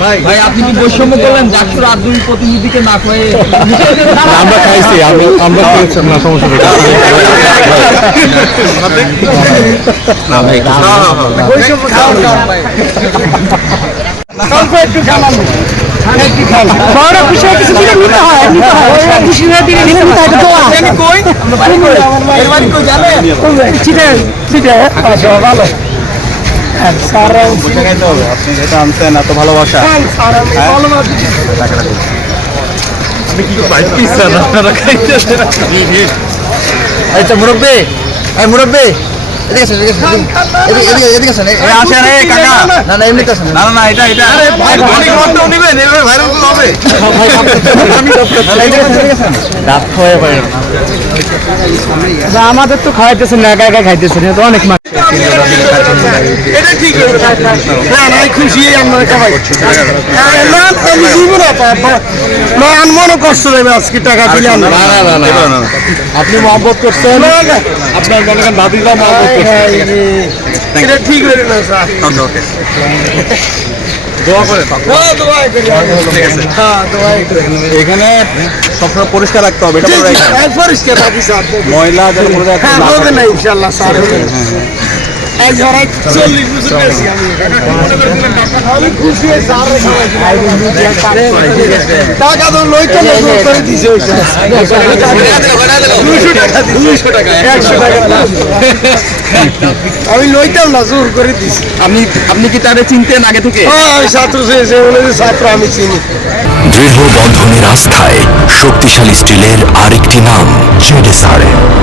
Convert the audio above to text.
ভাই আপনি কি বৈষম্য করলেন ডাক্তার আর দুই প্রতিনিধিকে না খাইয়ে? আমরা খাইছি, আমরা খেয়েছি না, সমস্যা নেই। না ভাই বড় খুশি কিছু দিলে নিতে হয়, খুশি হয়ে দিলে নিতে হয়। ভালো আপনি যেটা আনছেন এত ভালোবাসা, আচ্ছা মুরব্বী, মুরব্বী আমাদের তো খাইতেছেন না, একা একা খাইতেছেন, তো অনেক মাছ মনে কষ্ট দেবে আজকে টাকা দিলে। আপনি মহব্বত করছেন, আপনার মনে করেন দাদিরা মহব্বত করছেন, এটা ঠিক হয়ে না স্যার। দোয়া করে এখানে সবসময় পরিষ্কার রাখতে হবে, এটা পরিষ্কার রাখি স্যার, ময়লা যেন পড়ে যায় না ইনশাল্লাহ স্যার। এক ঝড়ায় 40 বছর পেয়েছি আমি খুশি টাকা তো লইতে করে দিছে, 200 টাকা আমি লইতাম না, জোর করে দিছি। আপনি কি তারে চিনতেন আগে থেকে? ছাত্র ছাত্র আমি চিনি। দৃঢ় বন্ধনের আস্থায় শক্তিশালী স্টিলের আরেকটি নাম জেডএসআর।